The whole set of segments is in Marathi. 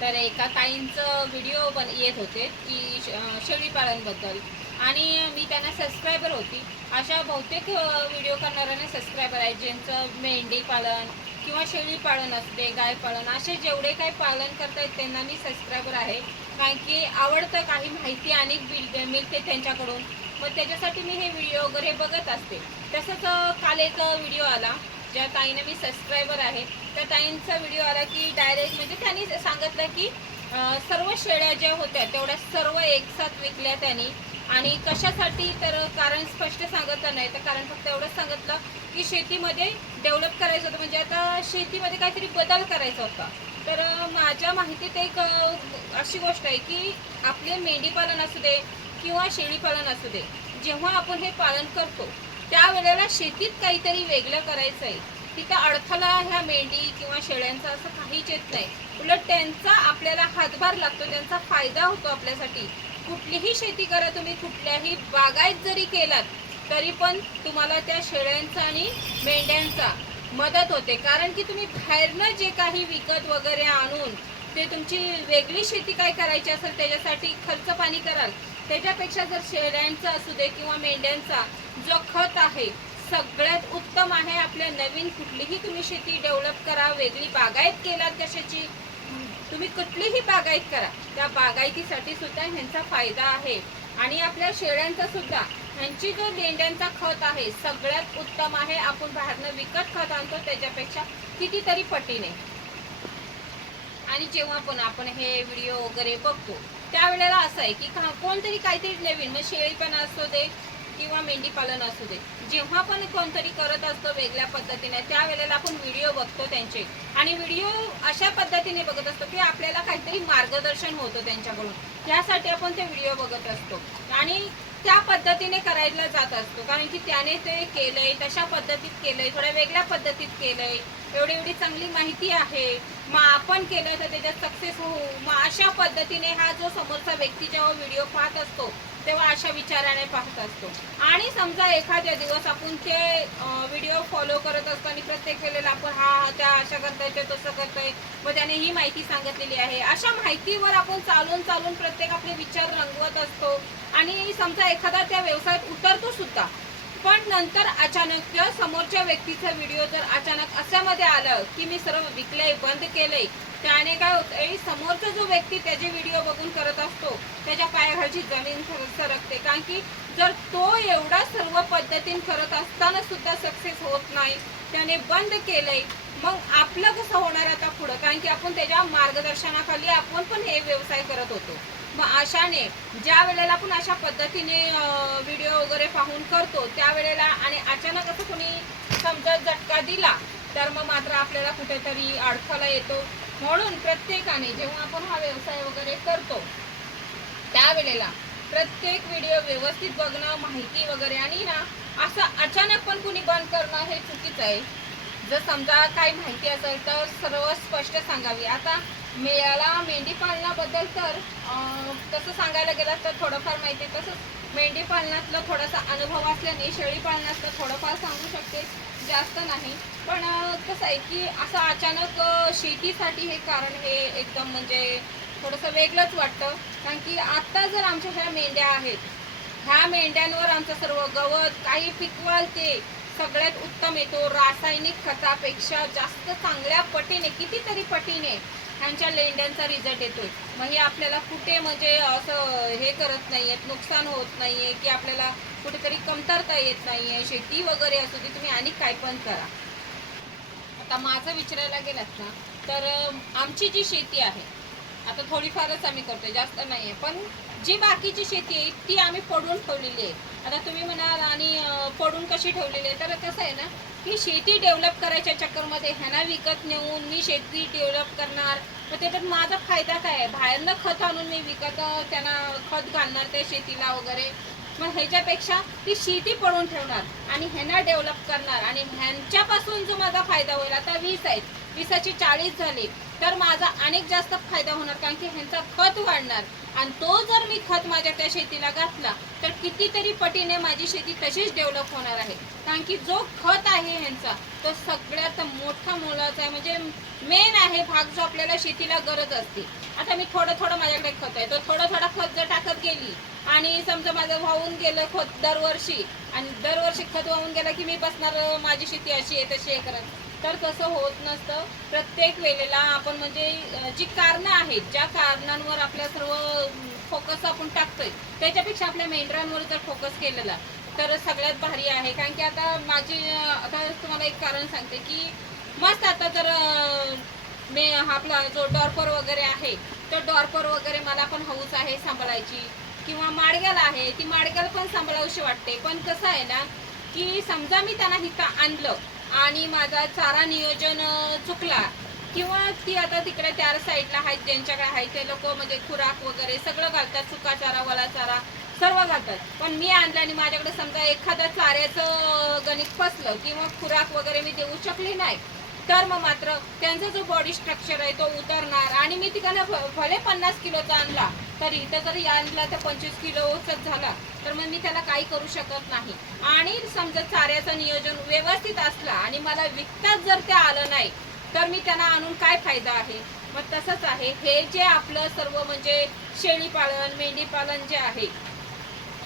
तर एका ताईंचं व्हिडिओ बन येत होते की श- शेळीपालनबद्दल आणि मी त्यांना सबस्क्रायबर होती. अशा बहुतेक व्हिडिओ करणाऱ्यांना सबस्क्रायबर आहेत ज्यांचं मेंढी पालन किंवा शेळी पालन असते गाय पालन असे जेवढे काही पालन करतायत त्यांना मी सबस्क्रायबर आहे. कारण की आवडतं काही माहिती अनेक बिल मिळते त्यांच्याकडून. मग त्याच्यासाठी मी हे व्हिडिओ वगैरे बघत असते. तसंच काल एक व्हिडिओ आला. ज्या ताईने मी सबस्क्रायबर आहे त्या ताईंचा व्हिडिओ आला की डायरेक्ट म्हणजे त्यांनी सांगितलं की सर्व शेळ्या ज्या होत्या तेवढ्या सर्व एकसाथ विकल्या त्यांनी. आणि कशासाठी तर कारण स्पष्ट सांगितलं नाही तर कारण फक्त एवढंच सांगितलं की शेतीमध्ये डेव्हलप करायचं होतं. म्हणजे आता शेतीमध्ये काहीतरी बदल करायचा होता. तर माझ्या माहितीत एक अशी गोष्ट आहे की आपले मेंढीपालन असू दे किंवा शेळीपालन असू दे जेव्हा आपण हे पालन करतो त्यावेळेला शेतीत काहीतरी वेगळं करायचं आहे तिथं अडथळा ह्या मेंढी किंवा शेळ्यांचा असं काहीच येत नाही. उलट त्यांचा आपल्याला हातभार लागतो त्यांचा फायदा होतो आपल्यासाठी. कुठलीही शेती करा तुम्ही कुठल्याही बागायत जरी केलात तरी पण तुम्हाला त्या शेळ्यांचा आणि मेंढ्यांचा मदत होते. कारण की तुम्ही बाहेरनं जे काही विकत वगैरे आणून ते तुमची वेगळी शेती काय करायची असेल त्याच्यासाठी खर्च कराल त्याच्यापेक्षा जर शेळ्यांचा असू दे किंवा मेंढ्यांचा जो खत आहे सगळ्यात उत्तम आहे आपल्या नवीन कुठलीही तुम्ही शेती डेव्हलप करा वेगळी बागायत केलात कशाची तुम्ही कुठलीही बागायत करा. त्या बागायतीसाठी सुद्धा ह्यांचा फायदा आहे. आणि आपल्या शेळ्यांचा सुद्धा ह्यांची जो लेंड्यांचा खत आहे सगळ्यात उत्तम आहे. आपण बाहेरनं विकत खत आणतो त्याच्यापेक्षा कितीतरी पटीने. आणि जेव्हा पण आपण हे व्हिडिओ वगैरे बघतो त्यावेळेला असं आहे की कोणतरी काहीतरी नवीन मग शेळीपण असतो ते किंवा मेंढी पालन असू दे. जेव्हा पण कोणतरी करत असतो वेगळ्या पद्धतीने त्यावेळेला आपण व्हिडिओ बघतो त्यांचे. आणि व्हिडिओ अशा पद्धतीने बघत असतो की आपल्याला काहीतरी मार्गदर्शन होतं त्यांच्याकडून. त्यासाठी आपण ते व्हिडिओ बघत असतो. आणि त्या पद्धतीने करायला जात असतो. कारण की त्याने ते केलंय तशा पद्धतीत केलंय थोड्या वेगळ्या पद्धतीत केलंय. एवढी एवढी चांगली माहिती आहे. मग आपण केलं तर त्याच्यात सक्सेस होऊ. मग अशा पद्धतीने हा जो समोरचा व्यक्ती जेव्हा व्हिडिओ पाहत असतो तेव्हा अशा विचाराने पाहत असतो. आणि समजा एखाद्या दिवस आपण ते व्हिडिओ फॉलो करत असतो आणि प्रत्येक वेळेला आपण हा हा, त्या अशा करताय ते तसं करताय. मग त्याने ही माहिती सांगितलेली आहे. अशा माहितीवर आपण चालून चालून प्रत्येक आपले विचार रंगवत असतो. आणि समजा एखादा त्या व्यवसायात उतरतो सुद्धा पण नंतर अचानक त्या समोरच्या व्यक्तीचा व्हिडिओ जर अचानक अशामध्ये आलं की मी सर्व विकलंय बंद केलंय त्याने काय होतं समोरचा जो व्यक्ती त्याचे व्हिडिओ बघून करत असतो त्याच्या पायाखालची जमीन सरकते. कारण की जर तो एवढा सर्व पद्धतीने करत असताना सुद्धा सक्सेस होत नाही त्याने बंद केलंय मग आपलं कसं होणार आता पुढं? कारण की आपण त्याच्या मार्गदर्शनाखाली आपण पण हे व्यवसाय करत होतो. मग अशाने ज्या वेळेला आपण अशा पद्धतीने व्हिडिओ वगैरे पाहून करतो त्यावेळेला आणि अचानक असं कोणी समजा झटका दिला तर मग मात्र आपल्याला कुठेतरी अडथळा येतो. म्हणून प्रत्येकाने जेव्हा आपण हा व्यवसाय वगैरे करतो त्यावेळेला प्रत्येक व्हिडिओ व्यवस्थित बघणं माहिती वगैरे आणि ना असं अचानक पण कुणी बंद करणं हे चुकीचं आहे. जर समजा काही माहिती असेल तर सर्व स्पष्ट सांगावी. आता मेळाला मेंढी पालनाबद्दल तर तसं सांगायला गेलं तर थोडंफार माहिती आहे. तसंच मेंढी पालनातलं थोडासा अनुभव असल्याने शेळी पालनातलं थोडंफार सांगू शकते. जास्त नाही. पण कसं आहे की असं अचानक शेतीसाठी हे कारण हे एकदम म्हणजे थोडंसं वेगळंच वाटतं. कारण की आत्ता जर आमच्या ह्या मेंढ्या आहेत ह्या मेंढ्यांवर आमचं सर्व गवत काही पिकवाल ते सगळ्यात उत्तम येतो रासायनिक खतापेक्षा जास्त चांगल्या पटीने कितीतरी पटीने ह्यांच्या लेंड्यांचा रिझल्ट येतोय. मग हे आपल्याला कुठे म्हणजे असं हे करत नाहीयेत नुकसान होत नाहीये की आपल्याला कुठेतरी कमतरता येत नाहीये शेती वगैरे असू दे तुम्ही आणि काय पण करा. आता माझं विचारायला गेलात ना तर आमची जी शेती आहे आता थोडीफारच आम्ही करतोय जास्त नाही आहे पण जी बाकीची शेती आहे ती आम्ही पडून ठेवलेली आहे. आता तुम्ही म्हणाल आणि पडून कशी ठेवलेली आहे? तर कसं आहे ना की शेती डेव्हलप करायच्या चक्करमध्ये ह्यांना विकत नेऊन मी शेती डेव्हलप करणार. मग त्याच्यात माझा फायदा काय आहे? बाहेरनं खत आणून मी विकत त्यांना खत घालणार त्या शेतीला वगैरे. मग ह्याच्यापेक्षा ती शेती पडून ठेवणार आणि ह्यांना डेव्हलप करणार. आणि ह्यांच्यापासून जो माझा फायदा होईल आता वीस आहेत. विसाचे चाळीस झाली तर माझा अनेक जास्त फायदा होणार कारण की ह्यांचा खत वाढणार. आणि तो जर मी खत माझ्या त्या शेतीला घातला तर कितीतरी पटीने माझी शेती तशीच डेव्हलप होणार आहे. कारण की जो खत आहे ह्यांचा तो सगळ्यात मोठा मोलाचा आहे. म्हणजे मेन आहे भाग जो आपल्याला शेतीला गरज असते. आता मी थोडं थोडं माझ्याकडे खत आहे. तो थोडं थोडं खत जर टाकत गेली आणि समजा माझं वाहून गेलं खत दरवर्षी आणि दरवर्षी खत वाहून गेलं की मी बसणार माझी शेती अशी आहे तशी आहे करत. तर तसं होत नसतं. प्रत्येक वेळेला आपण म्हणजे जी कारणं आहेत ज्या कारणांवर आपल्या सर्व फोकस आपण टाकतोय त्याच्यापेक्षा आपल्या मेंढरांवर जर फोकस केलेला तर सगळ्यात भारी आहे. कारण की आता माझी आता तुम्हाला एक कारण सांगते की मस्त आता जर मे हा आपला जो डॉर्पर वगैरे आहे तो डॉर्पर वगैरे मला पण हौस आहे सांभाळायची. किंवा माडगेल आहे ती माडगेल पण सांभाळावीशी वाटते. पण कसं आहे ना की समजा मी त्यांना इथं आणलं आणि माझा चारा नियोजन चुकला. किंवा ती आता तिकडे त्या साईडला आहेत ज्यांच्याकडे आहेत ते लोक म्हणजे खुराक वगैरे सगळं घालतात सुका चारा वला चारा सर्व घालतात. पण मी आणलं आणि माझ्याकडे समजा एखाद्या चाऱ्याचं गणित फसलं किंवा खुराक वगैरे मी देऊ शकली नाही तर मग मात्र त्यांचा जो बॉडी स्ट्रक्चर आहे तो उतरणार. आणि मी तिकडनं भ- भले पन्नास किलोचा आणला. तरी इथं जरी आणला तर पंचवीस किलोचाच झाला. तर मग मी त्याला काही करू शकत नाही. आणि समजा चाऱ्याचं नियोजन व्यवस्थित असला आणि मला विकताच जर ते आलं नाही तर मी त्यांना आणून काय फायदा आहे? मग तसंच आहे. हे जे आपलं सर्व म्हणजे शेळी पालन मेंढी पालन जे आहे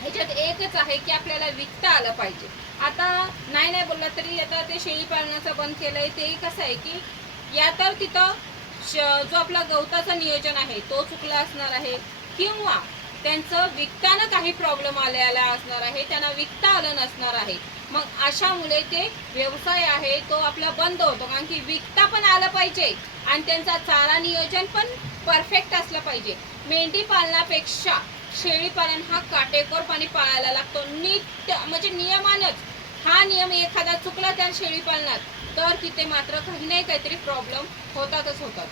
ह्याच्यात एकच आहे की आपल्याला विकता आलं पाहिजे. आता नाही नाही बोलला तरी आता ते शेळी पाळण्याचं बंद केलंय तेही कसं आहे की या तर तिथं श- जो आपला गवताचं नियोजन आहे तो चुकला असणार आहे किंवा त्यांचं विकताना काही प्रॉब्लेम आलेला असणार आहे त्यांना विकता आलं नसणार आहे. मग अशामुळे ते व्यवसाय आहे तो आपला बंद होतो कारण की विकता पण आलं पाहिजे आणि त्यांचा चारा नियोजन पण परफेक्ट असलं पाहिजे. मेंढी पालनापेक्षा शेळी पालन हा काटेकोरपणे पाळायला लागतो. नीट म्हणजे नियमानच हा नियम एखादा चुकला त्या शेळी पालनात तर तिथे मात्र काही नाही काहीतरी प्रॉब्लेम होतातच होतात.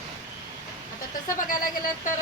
आता तसं बघायला गेलं तर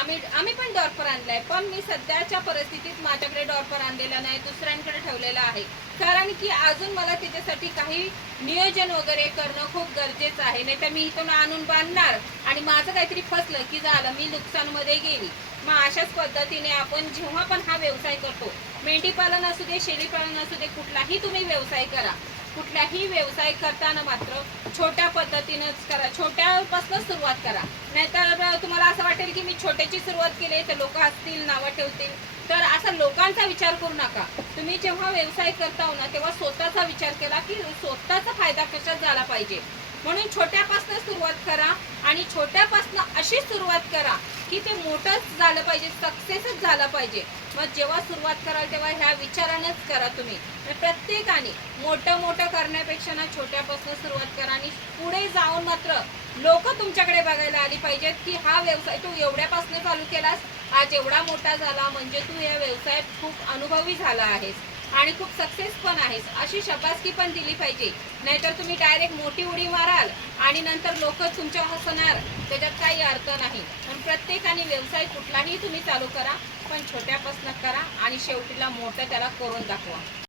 आम्ही आम्ही पण डॉर्पर आणलाय पण मी सध्याच्या परिस्थितीत माझ्याकडे डॉर्पर आणलेला नाही दुसऱ्यांकडे ठेवलेला आहे. कारण की अजून मला त्याच्यासाठी काही नियोजन वगैरे करणं खूप गरजेचं आहे नाही तर मी इथून आणून बांधणार आणि माझं काहीतरी फसलं की झालं मी नुकसानमध्ये गेली. मग अशाच पद्धतीने आपण जेव्हा पण हा व्यवसाय करतो मेंढी पालन असू दे शेळी पालन असू दे कुठलाही तुम्ही व्यवसाय करा. कुठलाही व्यवसाय करताना मात्र छोट्या पद्धतीनंच करा. छोट्यापासूनच सुरुवात करा. नाहीतर तुम्हाला असं वाटेल की मी छोट्याची सुरुवात केली तर लोक असतील नावं ठेवतील. तर असा लोकांचा विचार करू नका. तुम्ही जेव्हा व्यवसाय करता हो ना तेव्हा स्वतःचा विचार केला की स्वतःचा फायदा कशात झाला पाहिजे? म्हणून छोट्यापासून सुरुवात करा आणि छोट्यापासून अशी सुरुवात करा की ते मोठंच झालं पाहिजे सक्सेसच झालं पाहिजे. मग जेव्हा सुरुवात कराल तेव्हा ह्या विचारानंच करा तुम्ही. प्रत्येकाने मोठं मोठं करण्यापेक्षा ना छोट्यापासून सुरुवात करा आणि पुढे जाऊन मात्र लोक तुमच्याकडे बघायला आली पाहिजेत की हा व्यवसाय तू एवढ्यापासून चालू केलास आज एवढा मोठा झाला म्हणजे तू या व्यवसायात खूप अनुभवी झाला आहेस. आणि खूप सक्सेस पण आहेस अशी शबासकी पण दिली पाहिजे. नाहीतर तुम्ही डायरेक्ट मोठी उडी माराल आणि नंतर लोक तुमच्या हसणार. त्याच्यात काही अर्थ नाही. पण प्रत्येकाने व्यवसाय कुठलाही तुम्ही चालू करा पण छोट्यापासून करा आणि शेवटीला मोठं त्याला करून दाखवा.